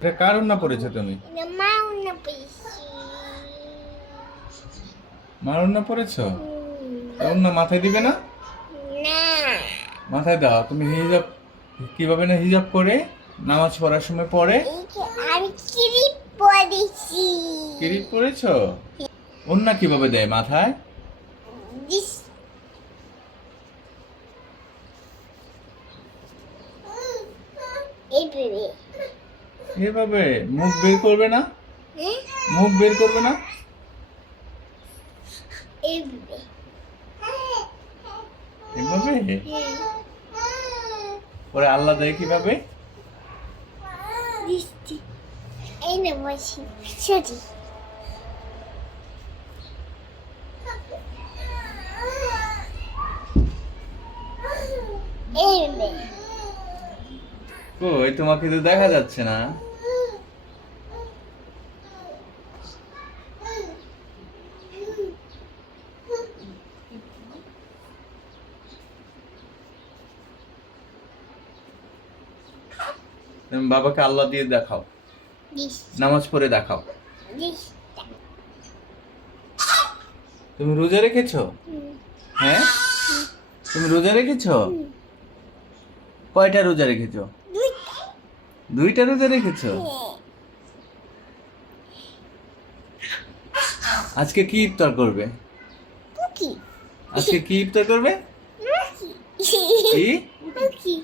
এটা কার ওড়না পরেছো তুমি? এটা মা ওড়না পেয়েছি। মার ওড়না পরেছো? ওড়না মাথায় দিবে না? না, মাথায় দাও। তুমি হিজাব কিভাবে না হিজাব করে নামাজ পড়ার সময় পড়ে? এই যে আমি ক্লিপ পরেছি। কিরিপ পরেছো? ওড়না কিভাবে দেয় মাথায়? দিস এই বেবি। এভাবে মুখ বের করবে না? মুখ বের করবে না? এই বেবি। এভাবে পরে আল্লাহ দেয় কিভাবে? দিসটি এই না বসি সরি। এই বেবি। কই তোমাকে তো দেখা যাচ্ছে না। তুমি বাবাকে আল্লাহ দিয়ে দেখাও, দিস নামাজ পড়ে দেখাও। দিস। তুমি রোজা রেখেছো? হ্যাঁ, তুমি রোজা রেখেছো? কয়টা রোজা রেখেছো? দুইটা রোজা রেখেছো? আজকে কি ইফতার করবে? পুকি আজকে কি ইফতার করবে? পুকি কি? পুকি